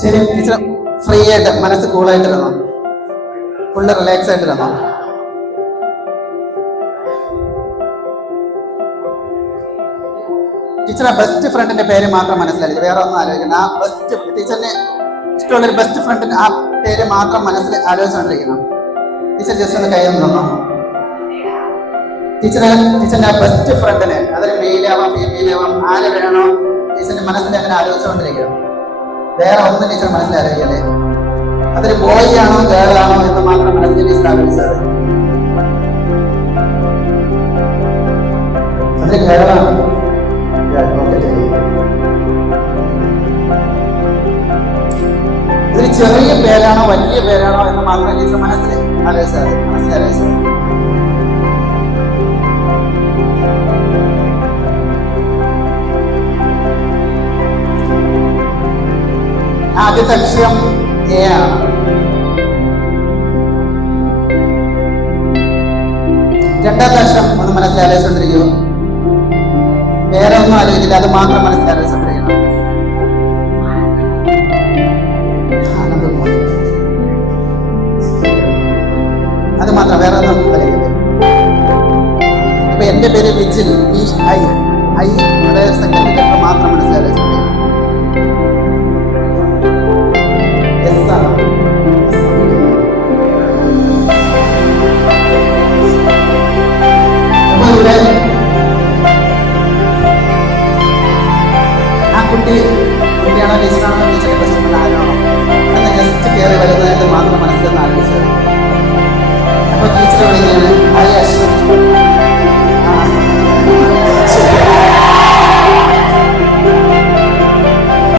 ശരി, teacher free ആയിട്ട് മനസ്സ് കൂളായിട്ടിരുന്നോ, ഫുള്ള് റിലാക്സ് ആയിട്ടിരുന്നോ? ടീച്ചർ ആ ബെസ്റ്റ് ഫ്രണ്ടിന്റെ പേര് മാത്രം മനസ്സിലാക്കി, വേറെ ഒന്നും ആലോചിക്കണം. ആ ബെസ്റ്റ് ടീച്ചറിന് ഇഷ്ടമുള്ളൊരു ബെസ്റ്റ് ഫ്രണ്ടിന് ആ പേര് മാത്രം മനസ്സിൽ ആലോചിച്ചുകൊണ്ടിരിക്കണം. ടീച്ചർ ജസ്റ്റ് ഒന്ന് കൈ തന്നോ. ടീച്ചറിന്റെ ആ ബെസ്റ്റ് ഫ്രണ്ടിന്, അതൊരു മെയിലാവാം ഫീമെയിലാവാം, ആര് വേണോ ടീച്ചറിന്റെ മനസ്സിൽ അങ്ങനെ ആലോചിച്ചുകൊണ്ടിരിക്കണം. വേറെ ഒന്നും ടീച്ചർ മനസ്സിലാലോചിക്കല്ലേ. അതൊരു ബോയ് ആണോ ഗേൾ ആണോ എന്ന് മാത്രം മനസ്സിൽ ടീച്ചർ ആലോചിച്ചത്. അതൊരു ഗേളാണ്. ഇതൊരു ചെറിയ പേരാണോ വലിയ പേരാണോ എന്ന് മാത്രം ടീച്ചർ മനസ്സിലാലോചിച്ചത്. ആദ്യത്തെ അക്ഷരം എ ആണ്. രണ്ടാമത്തെ അക്ഷരം ഒന്ന് മനസ്സിലാലോചിച്ചോണ്ടിരിക്കൂ. വേറെ ഒന്നും ആലോചിക്കില്ല, അത് മാത്രം മനസ്സിലാലോചിച്ചോണ്ടിരിക്കണം. അത് മാത്രം, വേറെ ഒന്നും ആലോചിക്കില്ല. ഇപ്പൊ എന്റെ പേര് വിജിൽ, ഐ സെക്കൻഡ് ലെറ്റർ മാത്രം മനസ്സിലാലോചിച്ചോണ്ടിരിക്കണം. ആ കുട്ടിയാണോ ടീച്ചറാണോ ടീച്ചറെ പ്രശ്നങ്ങൾ ആരാണോ എന്ന് ജസ്റ്റ് കയറി വരുന്നതായിട്ട് മാത്രം മനസ്സിലെന്ന് ആലോചിച്ചത്. അപ്പൊ ടീച്ചറെ വിളിക്കുകയാണ്,